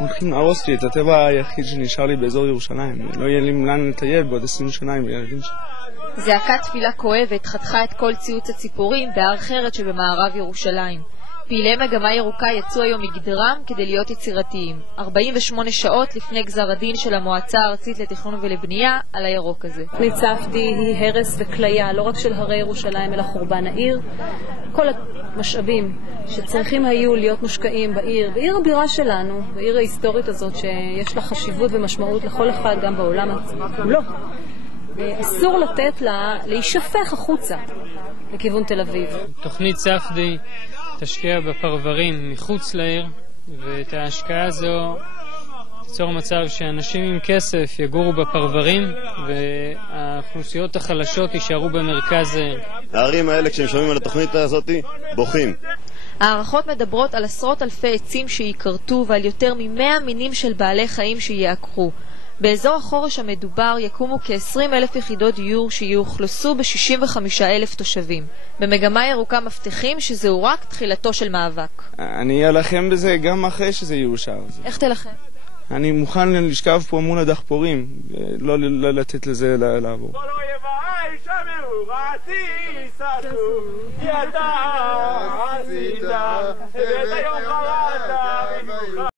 הולכים להרוס לי את הטבע היחיד שנשאר לי באזור ירושלים. לא יהיה לי לאן לטייל בעוד 20 שנה עם ילדים שלי. זעקת תפילה כואבת חתכה את כל ציוץ הציפורים בהר חרת שבמערב ירושלים. פעילי מגמה ירוקה יצאו היום מגדרם כדי להיות יצירתיים, 48 שעות לפני גזר הדין של המועצה הארצית לתכנון ולבנייה על הירוק הזה. תוכנית ספדי היא הרס וכליה, לא רק של הרי ירושלים אלא חורבן העיר. כל המשאבים שצריכים היו להיות מושקעים בעיר הבירה שלנו, בעיר ההיסטורית הזאת שיש לה חשיבות ומשמעות לכל אחד גם בעולם כולו. אסור לתת לה להישפך החוצה לכיוון תל אביב. תוכנית ספדי תשקיע בפרברים מחוץ לעיר, ואת ההשקעה הזו תיצור מצב שאנשים עם כסף יגורו בפרברים והאוכלוסיות החלשות יישארו במרכז העיר. הערים האלה כשהם שומעים על התוכנית הזאת בוכים. הערכות מדברות על עשרות אלפי עצים שיקרטו ועל יותר מ100 מינים של בעלי חיים שיעקרו. באזור החורש המדובר יקומו כ-20,000 יחידות דיור שיאוכלסו ב-65,000 תושבים. במגמה ירוקה מבטיחים שזהו רק תחילתו של מאבק. אני אלחם בזה גם אחרי שזה יאושר. איך תלחם? אני מוכן לשכב פה מול הדחפורים, לא לתת לזה לעבור.